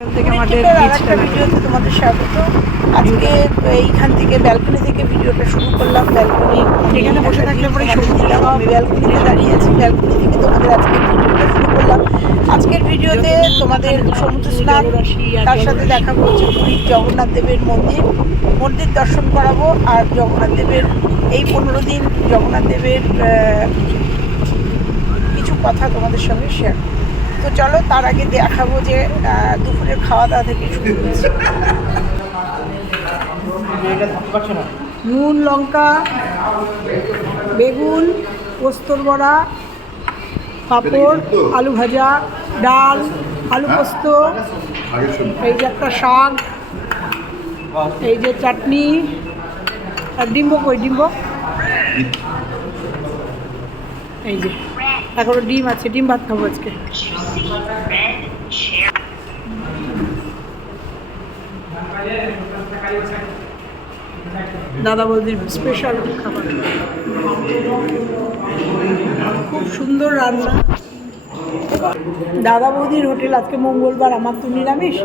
থেকে আমাদের ভিডিওতে তোমাদের স্বাগত। আজকে এইখান থেকে ব্যালকনি থেকে ভিডিওটা শুরু করলাম। ব্যালকনি এখানে বসে থাকলে সমুদ্র দিলাম আমি ব্যালকনিতে দাঁড়িয়ে আছি। ব্যালকনি থেকে তোমাদের আজকে ভিডিওটা শুরু করলাম। আজকের ভিডিওতে তোমাদের সমুদ্র স্নান তার সাথে দেখা করছে পুরীর জগন্নাথ দেবের মন্দির। মন্দির দর্শন করাবো। আর জগন্নাথ দেবের এই পনেরো দিন জগন্নাথ দেবের কিছু কথা তোমাদের সঙ্গে শেয়ার তো চলো, তার আগে দেখাবো যে দুপুরের খাওয়া দাওয়া থেকে শুরু করছি। নুন, লঙ্কা, বেগুন, পোস্তর বড়া, পাঁপড়, আলু ভাজা, ডাল, আলু পোস্ত, এই যে একটা শাক, এই যে চাটনি, আর ডিম্ব কই, ডিম্ব? এই যে, এখনও ডিম আছে, ডিম ভাত খাব আজকে। দাদা বৌদির স্পেশাল খাবার। খুব সুন্দর রান্না। দাদা বৌদির হোটেল আজকে মঙ্গলবার, আমার তো নিরামিষ।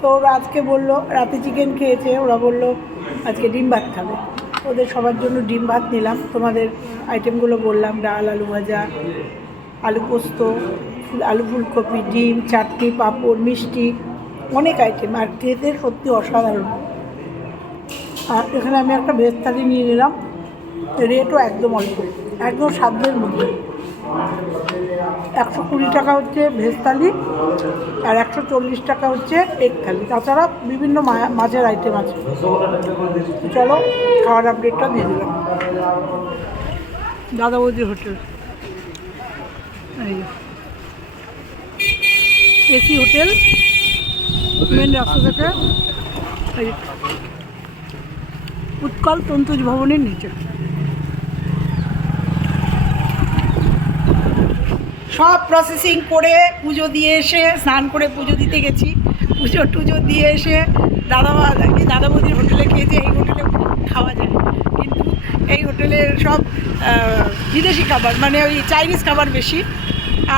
তো ওরা আজকে বলল, রাতে চিকেন খেয়েছে, ওরা বলল আজকে ডিম ভাত খাবে। ওদের সবার জন্য ডিম ভাত নিলাম। তোমাদের আইটেমগুলো বললাম, ডাল, আলু ভাজা, আলু পোস্ত আলু ফুলকপি, ডিম, চাটনি, পাঁপড়, মিষ্টি, অনেক আইটেম আর খেতে সত্যি অসাধারণ। আর এখানে আমি একটা ভেজ থালি নিয়ে নিলাম। রেটও একদম অল্প, একদম সাধ্যের মধ্যে। একশো কুড়ি টাকা হচ্ছে ভেজ থালি আর একশো চল্লিশ টাকা হচ্ছে এগ থালি। তাছাড়া বিভিন্ন মাছের আইটেম আছে। চলো, খাওয়ার আপডেটটা দিয়ে দিলাম। দাদা বৌদির হোটেল। এই এসি হোটেল মেন রাস্তা থেকে উৎকল তন্তুজ ভবনের নিচে। সব প্রসেসিং করে পুজো দিয়ে এসে, স্নান করে পুজো দিতে গেছি। পুজো টুজো দিয়ে এসে দাদা দাদা বৌদির হোটেলে খেয়েছি, এই হোটেলে খাওয়া যায়। এই হোটেলের সব বিদেশি খাবার মানে ওই চাইনিজ খাবার বেশি।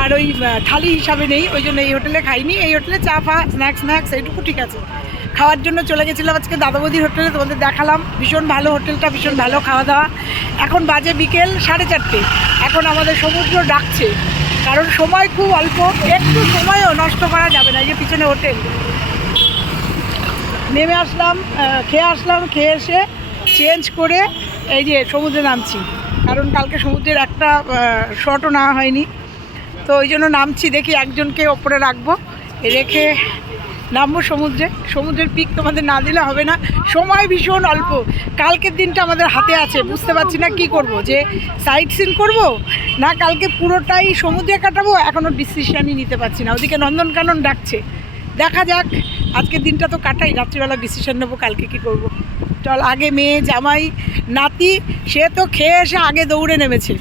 আর ওই থালি হিসাবে নেই, ওই জন্য এই হোটেলে খাইনি। এই হোটেলে চা, ফা, স্ন্যাক্স স্ন্যাক্স এইটুকু ঠিক আছে। খাওয়ার জন্য চলে গেছিলাম আজকে দাদাবদির হোটেলে, তোমাদের দেখালাম। ভীষণ ভালো হোটেলটা, ভীষণ ভালো খাওয়া দাওয়া। এখন বাজে বিকেল সাড়ে চারটে। এখন আমাদের সমুদ্র ডাকছে। কারণ সময় খুব অল্প, একটু সময়ও নষ্ট করা যাবে না, এই যে পিছনে হোটেল। নেমে আসলাম খেয়ে আসলাম, খেয়ে এসে চেঞ্জ করে এই যে সমুদ্রে নামছি। কারণ কালকে সমুদ্রের একটা শটও নেওয়া হয়নি। তো ওই জন্য নামছি, দেখি একজনকে ওপরে রাখব। রেখে নামবো সমুদ্রে। সমুদ্রের পিক তোমাদের না দিলে হবে না। সময় ভীষণ অল্প। কালকের দিনটা আমাদের হাতে আছে। বুঝতে পারছি না কি করব, যে সাইট সিন করব, না কালকে পুরোটাই সমুদ্রে কাটাবো এখনও ডিসিশনই নিতে পারছি না। ওদিকে নন্দনকানন ডাকছে। দেখা যাক আজকের দিনটা তো কাটাই রাত্রিবেলা ডিসিশন নেব কালকে কি করব। চল আগে মেয়ে জামাই নাতি সে তো খেয়ে এসে আগে দৌড়ে নেমেছে।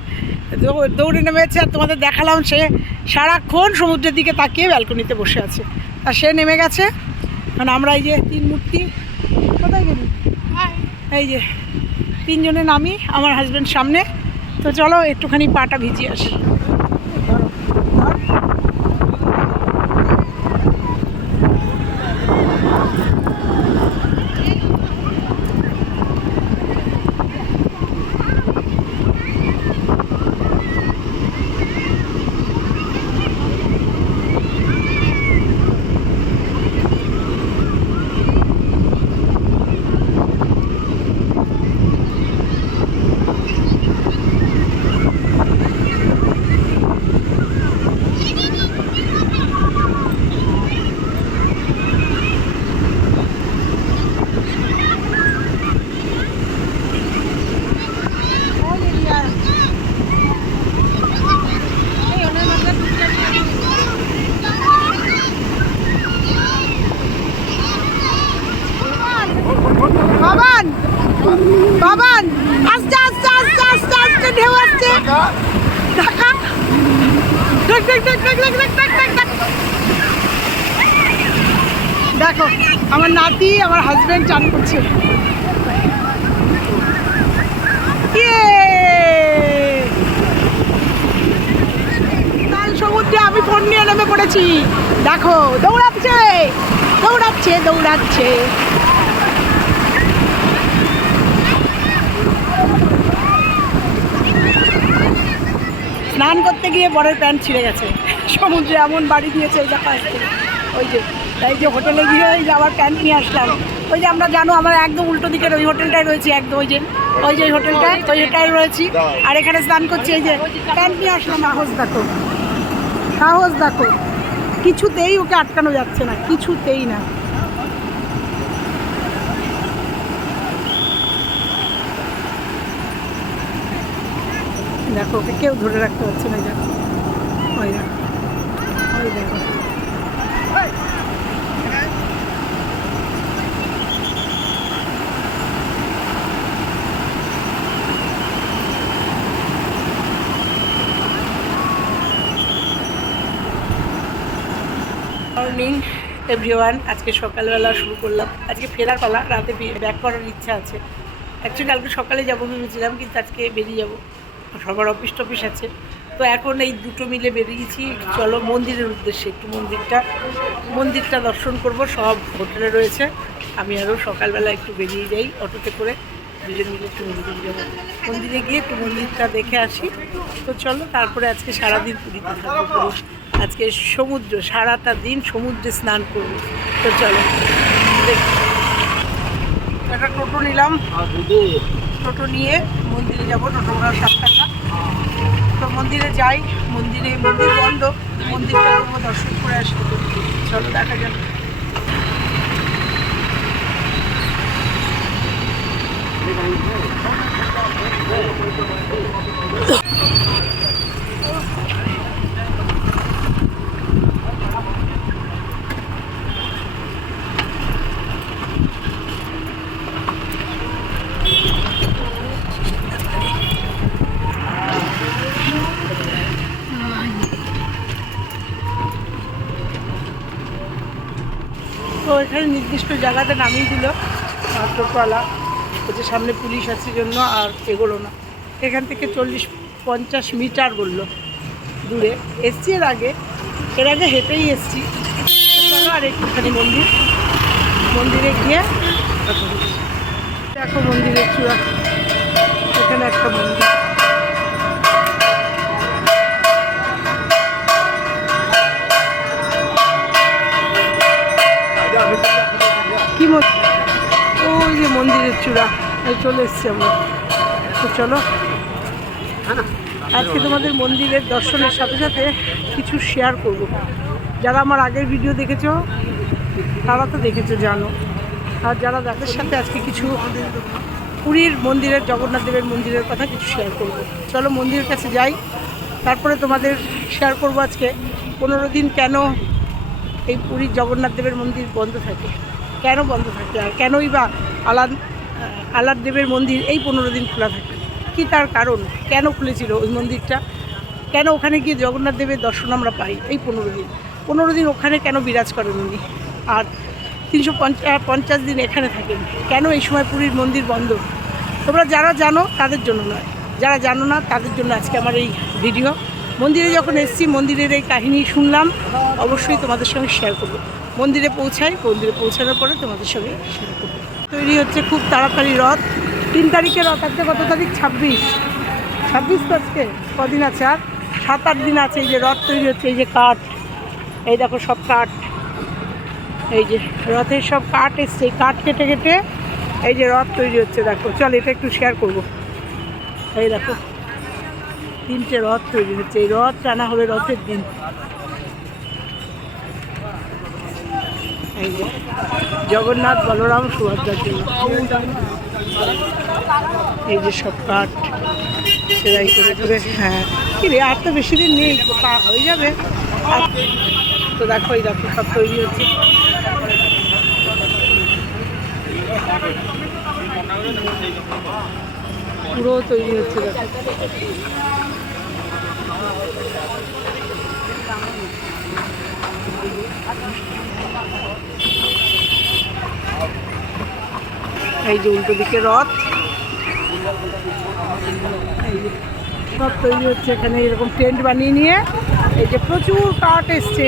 দৌড়ে নেমেছে আর তোমাদের দেখালাম সে সারাক্ষণ সমুদ্রের দিকে তাকিয়ে ব্যালকনিতে বসে আছে। আর সে নেমে গেছে। কারণ আমরা এই যে তিন মূর্তি কোথায় গেলি? এই যে তিনজনে নামি আমার হাজব্যান্ড সামনে। তো চলো একটুখানি পাটা ভিজিয়ে আসি। আমার চান করছে। ইয়ে! সমুদ্রে আমি ফোন নিয়ে নেমে পড়েছি। দেখো, দৌড়াচ্ছে দৌড়াচ্ছে দৌড়াচ্ছে। স্নান করতে গিয়ে বরের প্যান্ট ছিঁড়ে গেছে। সমুদ্রে এমন বাড়ি দিয়েছে দেখা আসছে ওই যে তাই যে হোটেলে গিয়ে ওই যে আবার প্যান্ট নিয়ে আসলাম। ওই যে আমরা জানো, আমরা একদম উল্টো দিকের ওই হোটেলটায় রয়েছি, একদম ওই যে ওই যে হোটেলটা ওই হোটেলটায় রয়েছি। আর এখানে স্নান করছি, এই যে প্যান্ট নিয়ে আসলাম সাহস দেখো সাহস দেখো। কিছুতেই ওকে আটকানো যাচ্ছে না, কিছুতেই না। দেখো, ওকে কেউ ধরে রাখতে পারছে না দেখো ওই দেখো ওই দেখো। মর্নিং এভরিওয়ান আজকে সকালবেলা শুরু করলাম। আজকে ফেরার পালা, রাতে ব্যাক করার ইচ্ছা আছে। অ্যাকচুয়ালি কালকে সকালে যাব ভেবেছিলাম, কিন্তু আজকে বেরিয়ে যাব। সবার অফিস টফিস আছে। তো এখন এই দুটো মিলে বেরিয়েছি। চলো মন্দিরের উদ্দেশ্যে একটু মন্দিরটা মন্দিরটা দর্শন করব। সব হোটেলে রয়েছে। আমি আরও সকালবেলা একটু বেরিয়ে যাই অটোতে করে। দুজন মিলে একটু মন্দিরে যাব। মন্দিরে গিয়ে একটু মন্দিরটা দেখে আসি। তো চলো, তারপরে আজকে সারাদিন পুরীতে থাকব। আজকে সমুদ্র, সারাটা দিন সমুদ্রে স্নান করব। তো চলো একটা টোটো নিলাম। টোটো নিয়ে মন্দিরে যাব, টোটো ভাড়া সাত টাকা। তো মন্দিরে যাই, মন্দিরে, মন্দির বন্ধ, মন্দিরটা করব, দর্শন করে আসি চলো, দেখা যাক। তো এখানে নির্দিষ্ট জায়গাতে নামিয়ে দিল। টোটোওয়ালা হচ্ছে সামনে পুলিশ আছে জন্য আর এগোলো না। এখান থেকে চল্লিশ, পঞ্চাশ মিটার বলল দূরে। এসছি এর আগে এর আগে হেঁটেই এসছি। আর একটুখানি মন্দির, মন্দিরে গিয়ে। দেখো মন্দিরের চূড়া। এখানে একটা মন্দির কি মন্দির ওই যে মন্দিরের চূড়া চলে এসছি আমরা। তো চলো, আজকে তোমাদের মন্দিরের দর্শনের সাথে সাথে কিছু শেয়ার করব। যারা আমার আগের ভিডিও দেখেছ, তারা তো দেখেছ, জানো। আর যারা তাদের সাথে আজকে কিছু পুরীর মন্দিরের, জগন্নাথ দেবের মন্দিরের কথা কিছু শেয়ার করব। চলো মন্দিরের কাছে যাই, তারপরে তোমাদের শেয়ার করব আজকে, পনেরো দিন কেন এই পুরীর জগন্নাথ দেবের মন্দির বন্ধ থাকে? কেন বন্ধ থাকে? আর কেনই বা আলাদ আলাদ দেবের মন্দির এই পনেরো দিন খোলা থাকে। কি তার কারণ? কেন খুলেছিল ওই মন্দিরটা? কেন ওখানে গিয়ে জগন্নাথ দেবের দর্শন আমরা পাই এই পনেরো দিন? পনেরো দিন ওখানে কেন বিরাজ করেন উনি? আর তিনশো পঞ্চাশ দিন এখানে থাকেন। কেন এই সময় পুরীর মন্দির বন্ধ? তোমরা যারা জানো, তাদের জন্য নয়। যারা জানো না, তাদের জন্য আজকে আমার এই ভিডিও। মন্দিরে যখন এসেছি, মন্দিরের এই কাহিনী শুনলাম, অবশ্যই তোমাদের সঙ্গে শেয়ার করব। মন্দিরে পৌঁছাই, মন্দিরে পৌঁছানোর পরে তোমাদের সঙ্গে শেয়ার করব। তৈরি হচ্ছে খুব তাড়াতাড়ি রথ। তিন তারিখে রথ আজকে কত তারিখ? ছাব্বিশ। ছাব্বিশ তো আজকে, কদিন আছে আর? সাত আট দিন আছে এই যে রথ তৈরি হচ্ছে, এই যে কাঠ। এই দেখো সব কাঠ। এই যে রথের সব কাঠ এসছে, এই কাঠ কেটে কেটে এই যে রথ তৈরি হচ্ছে, দেখো। চল, এটা একটু শেয়ার করব। এই দেখো, তিনটে রথ তৈরি হচ্ছে, এই রথ টানা হবে রথের দিন। জগন্নাথ বলরাম সুভদ্রার জন্য এই যে সব কাঠ, সেলাই করে করে হ্যাঁ। রে, আর তো বেশি দিন নেই, তা হয়ে যাবে। তো দেখো, এই দেখো, সব তৈরি হচ্ছে। পুরো তৈরি হচ্ছে, দেখো। এই যে উল্টো দিকে রথ। সব তৈরি হচ্ছে এখানে, এরকম টেন্ট বানিয়ে নিয়ে। এই যে প্রচুর কাঠ এসছে।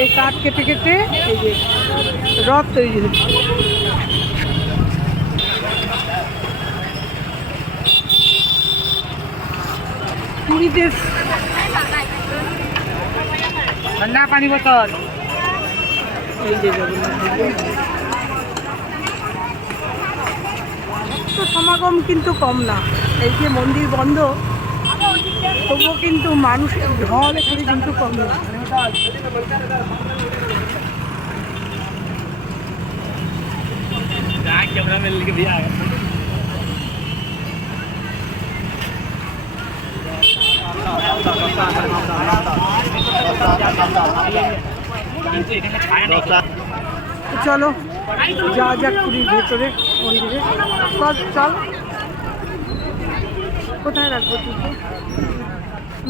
এই কাঠ কেটে কেটে এই যে রথ তৈরি হচ্ছে। ঠান্ডা পানি বোতল। এই যে জগন্নাথ দেবের। ভক্ত সমাগম কিন্তু কম না এই যে মন্দির বন্ধ তবুও কিন্তু মানুষের ঢল এখানে কিন্তু কম না कैमरा में लेके दिया তো চলো যা যাক পুরীর ভেতরে মন্দিরে। চল চল। কোথায় রাখব তুই?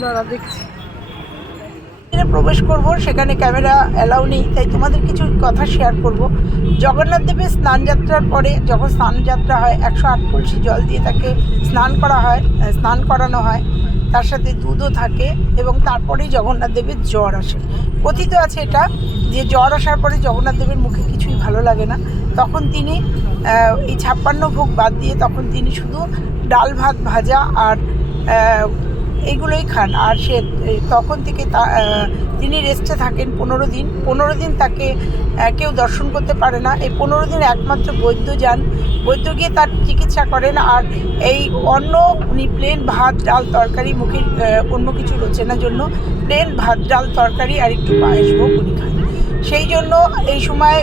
দাঁড়া, দেখছি। প্রবেশ করব, সেখানে ক্যামেরা অ্যালাউ নেই, তাই তোমাদের কিছু কথা শেয়ার করব। জগন্নাথ দেবের স্নান যাত্রার পরে যখন স্নান যাত্রা হয়, একশো আট কলসি জল দিয়ে তাকে স্নান করা হয় স্নান করানো হয়। তার সাথে দুধও থাকে এবং তারপরেই জগন্নাথ দেবের জ্বর আসে। কথিত আছে এটা যে জ্বর আসার পরে জগন্নাথ দেবের মুখে কিছুই ভালো লাগে না। তখন তিনি এই ছাপ্পান্ন ভোগ বাদ দিয়ে তখন তিনি শুধু ডাল ভাত ভাজা আর আহ, এইগুলোই খান। আর সে তখন থেকে তা তিনি রেস্টে থাকেন পনেরো দিন। পনেরো দিন তাকে কেউ দর্শন করতে পারে না। এই পনেরো দিন একমাত্র বৈদ্য যান। বৈদ্য গিয়ে তার চিকিৎসা করেন আর এই অন্য উনি প্লেন ভাত ডাল তরকারি মুখে অন্য কিছু রোচে না জন্য প্লেন ভাত ডাল তরকারি আর একটু পায়েস ভোগ উনি খান। সেই জন্য এই সময়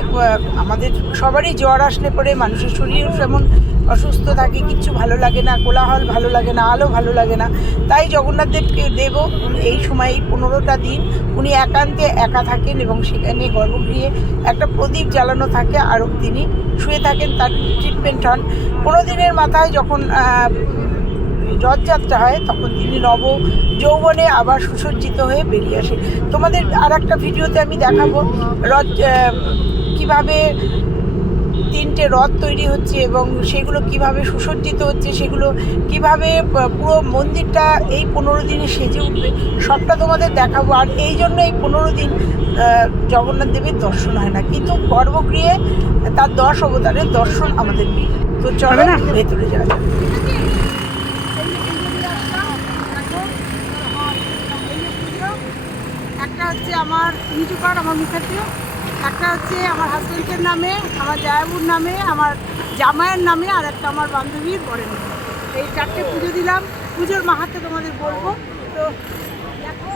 আমাদের সবারই জ্বর আসলে পরে মানুষের শরীর যেমন অসুস্থ থাকে, কিচ্ছু ভালো লাগে না, কোলাহল ভালো লাগে না, আলো ভালো লাগে না। তাই জগন্নাথ দেবকে দেব এই সময়, এই পনেরোটা দিন। উনি একান্তে একা থাকেন এবং সেখানে গর্ভগৃহে একটা প্রদীপ জ্বালানো থাকে, আর তিনি শুয়ে থাকেন, তার ট্রিটমেন্ট হন। কোনো দিনের মাথায় যখন রথযাত্রা হয়, তখন তিনি নব যৌবনে আবার সুসজ্জিত হয়ে বেরিয়ে আসে তোমাদের আর একটা ভিডিওতে আমি দেখাবো, রথ কীভাবে তিনটে রথ তৈরি হচ্ছে এবং সেগুলো কীভাবে সুসজ্জিত হচ্ছে সেগুলো কীভাবে পুরো মন্দিরটা এই পনেরো দিনে সেজে উঠবে সবটা তোমাদের দেখাবো। আর এই জন্য এই পনেরো দিন জগন্নাথ দেবের দর্শন হয় না। কিন্তু গর্ভগৃহে তার দশ অবতারের দর্শন আমাদের মিলে তো চলো না? ভেতরে যাওয়া। একটা হচ্ছে আমার নিচু কার্ড আমার মুখার্জি। একটা হচ্ছে আমার হাজব্যান্ডের নামে আমার জায়াবুর নামে আমার জামাইয়ের নামে আর একটা আমার বান্ধবীর বরের নামে। এই চারটে পুজো দিলাম। পুজোর মাহাত্ম তোমাদের বলব। তো দেখো।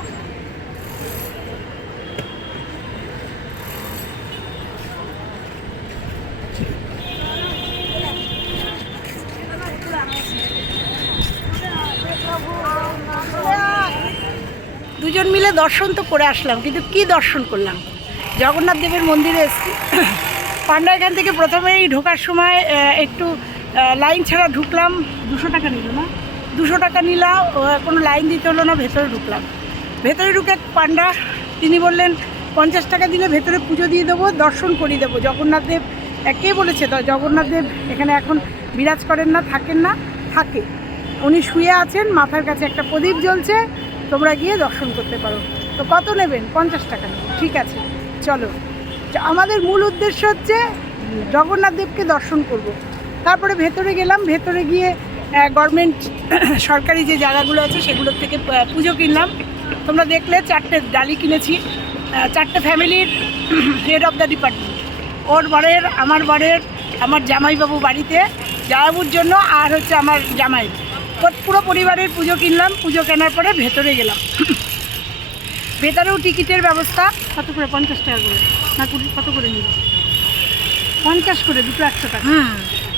দুজন মিলে দর্শন তো করে আসলাম কিন্তু কি দর্শন করলাম? জগন্নাথ দেবের মন্দিরে এসেছি। পান্ডা এখান থেকে প্রথমেই ঢোকার সময় একটু লাইন ছাড়া ঢুকলাম। দুশো টাকা নিল না। দুশো টাকা নিলাম কোনো লাইন দিতে হলো না, ভেতরে ঢুকলাম। ভেতরে ঢুকে পান্ডা, তিনি বললেন, পঞ্চাশ টাকা দিলে ভেতরে পুজো দিয়ে দেবো, দর্শন করিয়ে দেবো। জগন্নাথ দেব কে বলেছে তো জগন্নাথ দেব এখানে এখন বিরাজ করেন না, থাকেন না, থাকে। উনি শুয়ে আছেন, মাথার কাছে একটা প্রদীপ জ্বলছে, তোমরা গিয়ে দর্শন করতে পারো। তো কত নেবেন? পঞ্চাশ টাকা ঠিক আছে। চলো। আমাদের মূল উদ্দেশ্য হচ্ছে জগন্নাথ দেবকে দর্শন করব। তারপরে ভেতরে গেলাম, ভেতরে গিয়ে গভর্নমেন্ট সরকারি যে জায়গাগুলো আছে সেগুলোর থেকে পুজো কিনলাম। তোমরা দেখলে চারটে ডালি কিনেছি। চারটে ফ্যামিলির হেড অফ দ্য ডিপার্টমেন্ট ওর বরের, আমার বরের, আমার জামাইবাবু বাড়িতে জামাইবুর জন্য আর হচ্ছে আমার জামাই। পুরো পরিবারের পুজো কিনলাম, পুজো কেনার পরে ভেতরে গেলাম। ভেতরেও টিকিটের ব্যবস্থা। কত করে? পঞ্চাশ টাকা করে। না কুড়ি কত করে নিল পঞ্চাশ করে দুটো একশো টাকা।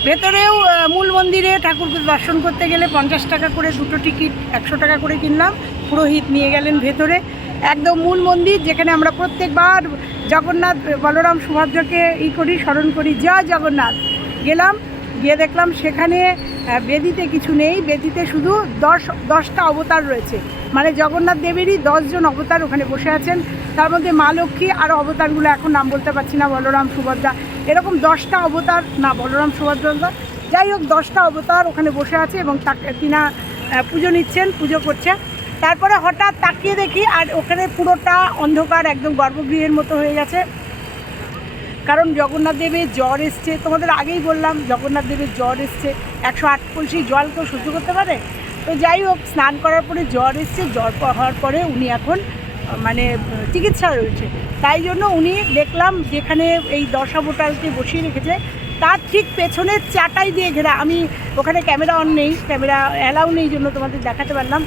ভেতরেও মূল মন্দিরে ঠাকুরকে দর্শন করতে গেলে পঞ্চাশ টাকা করে দুটো টিকিট একশো টাকা করে কিনলাম। পুরোহিত নিয়ে গেলেন ভেতরে। একদম মূল মন্দির যেখানে আমরা প্রত্যেকবার জগন্নাথ বলরাম সুভদ্রকে ই করি স্মরণ করি যা জগন্নাথ। গেলাম গিয়ে দেখলাম সেখানে বেদিতে কিছু নেই। বেদিতে শুধু দশ, দশটা অবতার রয়েছে। মানে জগন্নাথ দেবেরই দশজন অবতার ওখানে বসে আছেন। তার মধ্যে মা লক্ষ্মী আর অবতারগুলো এখন নাম বলতে পারছি না, বলরাম, সুভদ্রা। এরকম দশটা অবতার, না, বলরাম, সুভদ্রা যাই হোক, দশটা অবতার ওখানে বসে আছে এবং তাকে তিনা পুজো নিচ্ছেন, পুজো করছে। তারপরে হঠাৎ তাকিয়ে দেখি আর ওখানে পুরোটা অন্ধকার, একদম গর্ভগৃহের মতো হয়ে গেছে। কারণ জগন্নাথ দেবের জ্বর এসছে, তোমাদের আগেই বললাম, জগন্নাথ দেবের জ্বর এসছে। একশো আট কলসি জল কেউ সহ্য করতে পারে? তো যাই হোক, স্নান করার পরে জ্বর এসছে, জ্বর হওয়ার পরে উনি এখন মানে চিকিৎসা রয়েছে। তাই জন্য উনি দেখলাম যেখানে এই দশা বোটালকে বসিয়ে রেখেছে, তার ঠিক পেছনের চাটাই দিয়ে ঘেরা। আমি ওখানে ক্যামেরা অন নেই, ক্যামেরা অ্যালাউ নেই জন্য তোমাদের দেখাতে পারলাম।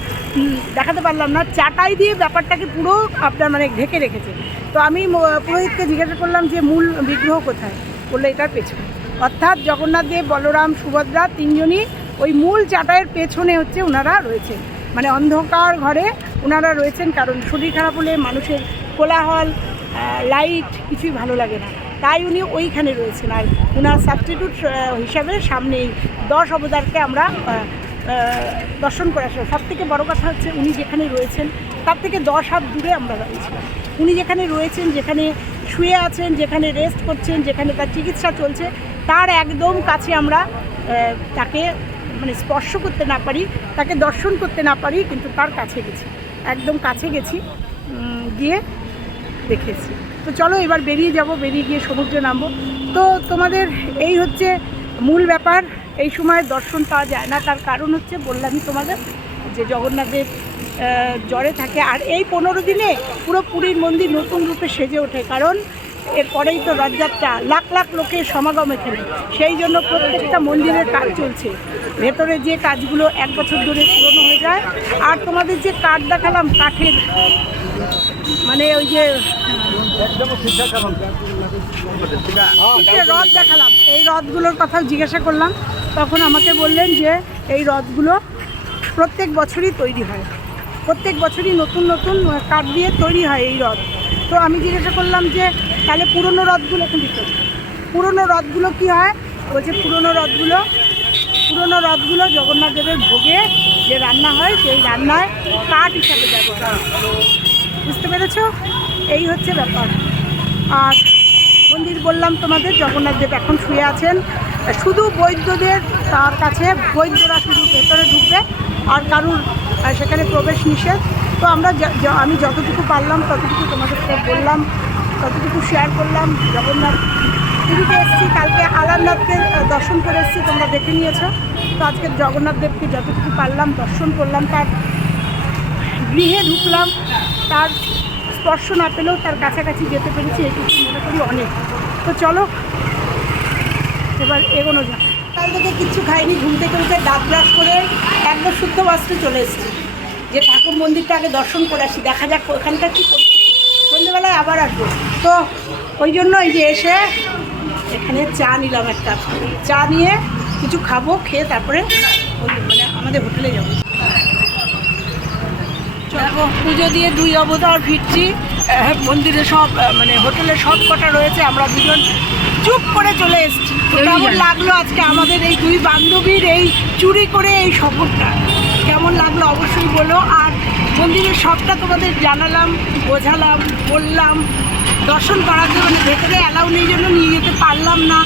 দেখাতে পারলাম না। চাটাই দিয়ে ব্যাপারটাকে পুরো আপনার মানে ঢেকে রেখেছে। তো আমি পুরোহিতকে জিজ্ঞাসা করলাম যে মূল বিগ্রহ কোথায়? বলল, এটার পেছনে। অর্থাৎ জগন্নাথ দেব, বলরাম, সুভদ্রা তিনজনই ওই মূল চাটাইয়ের পেছনে হচ্ছে ওনারা রয়েছেন। মানে অন্ধকার ঘরে ওনারা রয়েছেন, কারণ শরীর খারাপ হলে মানুষের কোলাহল লাইট কিছুই ভালো লাগে না। তাই উনি ওইখানে রয়েছেন। আর ওনার সাবস্টিটিউট হিসাবে সামনেই দশ অবতারকে আমরা দর্শন করে আসলাম সব থেকে বড়ো কথা হচ্ছে উনি যেখানে রয়েছেন, তার থেকে দশ হাত দূরে আমরা রয়েছিলাম উনি যেখানে রয়েছেন যেখানে শুয়ে আছেন যেখানে রেস্ট করছেন যেখানে তার চিকিৎসা চলছে তার একদম কাছে আমরা তাকে মানে স্পর্শ করতে না পারি তাকে দর্শন করতে না পারি কিন্তু তার কাছে গেছি। একদম কাছে গেছি গিয়ে দেখেছি। তো চলো এবার বেরিয়ে যাব বেরিয়ে গিয়ে সমুদ্রে নামবো। তো তোমাদের এই হচ্ছে মূল ব্যাপার এই সময় দর্শন পাওয়া যায় না তার কারণ হচ্ছে বললামই তোমাদের যে জগন্নাথের আহ, জ্বরে থাকে। আর এই পনেরো দিনে পুরো পুরীর মন্দির নতুন রূপে সেজে ওঠে। কারণ এরপরেই তো রথযাত্রা। লাখ লাখ লোকের সমাগম এখানে সেই জন্য প্রত্যেকটা মন্দিরের কাজ চলছে। ভেতরে যে কাজগুলো এক বছর ধরে পুরনো হয়ে যায়। আর তোমাদের যে কাঠ দেখালাম, কাঠের মানে ওই যে রথ দেখালাম, এই রথগুলোর কথাও জিজ্ঞাসা করলাম। তখন আমাকে বললেন যে এই রথগুলো প্রত্যেক বছরই তৈরি হয়। প্রত্যেক বছরই নতুন নতুন কাঠ দিয়ে তৈরি হয় এই রথ তো আমি জিজ্ঞাসা করলাম যে, তাহলে পুরনো রথগুলো দিত পুরনো রথগুলো কি হয়? বলছে, পুরনো রথগুলো পুরনো রথগুলো জগন্নাথ দেবের ভোগে যে রান্না হয়, সেই রান্নায় কাঠ হিসাবে ব্যবহার বুঝতে পেরেছ? এই হচ্ছে ব্যাপার। আর মন্দির বললাম তোমাদের, জগন্নাথ দেব এখন শুয়ে আছেন। শুধু বৈদ্যদের তার কাছে বৈদ্যরা শুধু ভেতরে ঢুকবে আর কারুর সেখানে প্রবেশ নিষেধ। তো আমরা আমি যতটুকু পারলাম, ততটুকু তোমাদেরকে বললাম, ততটুকু শেয়ার করলাম। জগন্নাথ পুরীতে এসেছি, কালকে আলারনাথকে দর্শন করে এসেছি, তোমরা দেখে নিয়েছো। তো আজকে জগন্নাথ দেবকে যতটুকু পারলাম, দর্শন করলাম, তার গৃহে ঢুকলাম, তার স্পর্শ না পেলেও তার কাছাকাছি যেতে পেরেছি, এটুকু মনে করি অনেক। তো চলো, এবার এগোনো যাক। কাল থেকে কিচ্ছু খাইনি ঘুম থেকে উঠে দাঁত ব্রাশ করে একবার শুদ্ধ বাস্তে চলে এসেছি। যে ঠাকুর মন্দিরটা আগে দর্শন করে আসি দেখা যাক ওখানটা কী সন্ধ্যেবেলায় আবার আসব। তো ওই জন্য এই যে এসে এখানে চা নিলাম একটা। চা নিয়ে কিছু খাব খেয়ে তারপরে মানে আমাদের হোটেলে যাব। পুজো দিয়ে দুই অবতার ফিরছি। আহ, মন্দিরে সব মানে হোটেলে সব কটা রয়েছে। আমরা দুজন চুপ করে চলে এসেছি। কেমন লাগল আজকে আমাদের এই দুই বান্ধবীর এই চুরি করে এই সফরটা? কেমন লাগল অবশ্যই বলো। আর মন্দিরের সবটা তোমাদের জানালাম বোঝালাম বললাম। দর্শন করার জন্য ভেতরে অ্যালাউ নেই জন্য নিয়ে যেতে পারলাম না।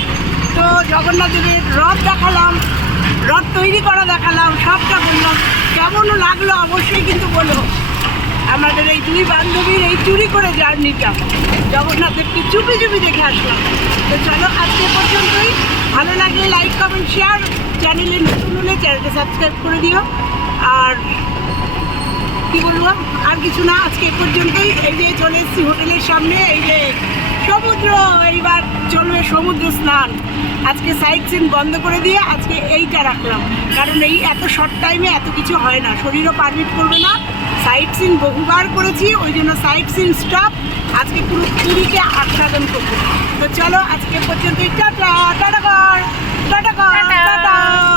তো জগন্নাথ দেবের রথ দেখালাম রথ তৈরি করা দেখালাম সবটা বললাম। কেমনও লাগল অবশ্যই কিন্তু বলো। আমাদের এই দুই বান্ধবীর এই চুরি করে জার্নিটা। জগন্নাথদেরকে চুপি চুপি দেখে আসলাম। তো চলো আজকে পর্যন্তই। ভালো লাগলে লাইক কমেন্ট শেয়ার চ্যানেলে নতুন হলে চ্যানেলটা সাবস্ক্রাইব করে দিও। আর কি বলব, আর কিছু না, আজকে পর্যন্তই। এই যে চলে এসেছি হোটেলের সামনে, এই যে সমুদ্র, এইবার চলবে সমুদ্র স্নান। আজকে সাইড সিন বন্ধ করে দিয়ে আজকে এইটা রাখলাম। কারণ এই এত শর্ট টাইমে এত কিছু হয় না, শরীরও পারমিট করবে না। সাইড সিন বহুবার করেছি ওই জন্য সাইট সিন স্টপ আজকে পুরো পুরীকে আচ্ছাদন করব। তো চলো আজকে পর্যন্ত টাটা টাটা কর। টাটা কর। টাটা